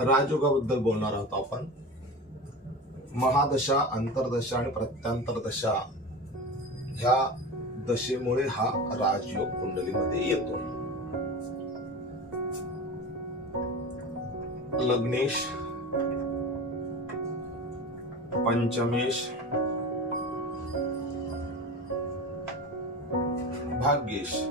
राजयोगाबद्दल बोलणार आहोत आपण. महादशा, अंतर्दशा आणि प्रत्यांतर दशा ह्या दशेमुळे हा राजयोग कुंडलीमध्ये येतो. लग्नेश, पंचमेश, भाग्येश,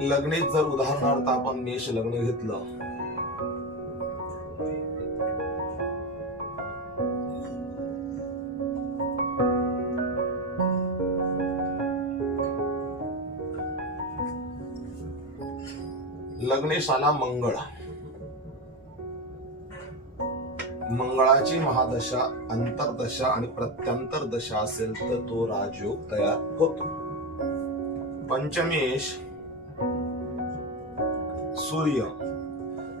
लग्नेश जर उदाहरणार्थ आपण मेष लग्न घेतलं, लग्नेशाला मंगळ, मंगळाची महादशा, अंतर्दशा आणि प्रत्यांतर दशा असेल तर तो राजयोग तयार होतो. पंचमेश सूर्य,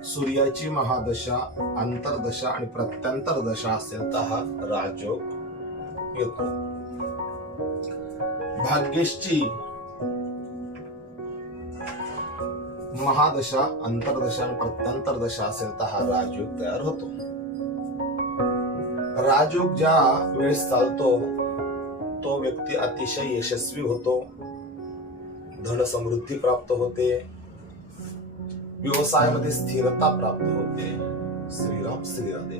सूर्याची महादशा, अंतर्दशा आणि प्रत्यांतर दशा असेल तर हा राजयोग येतो. भाग्येशची महादशा, अंतर्दशा आणि प्रत्यांतर दशा असेल तर हा राजयोग तयार होतो. राजयोग ज्या वेळेस चालतो तो व्यक्ती अतिशय यशस्वी होतो, धन समृद्धी प्राप्त होते, व्यवसायामध्ये स्थिरता प्राप्त होते. श्रीराम श्री राधे.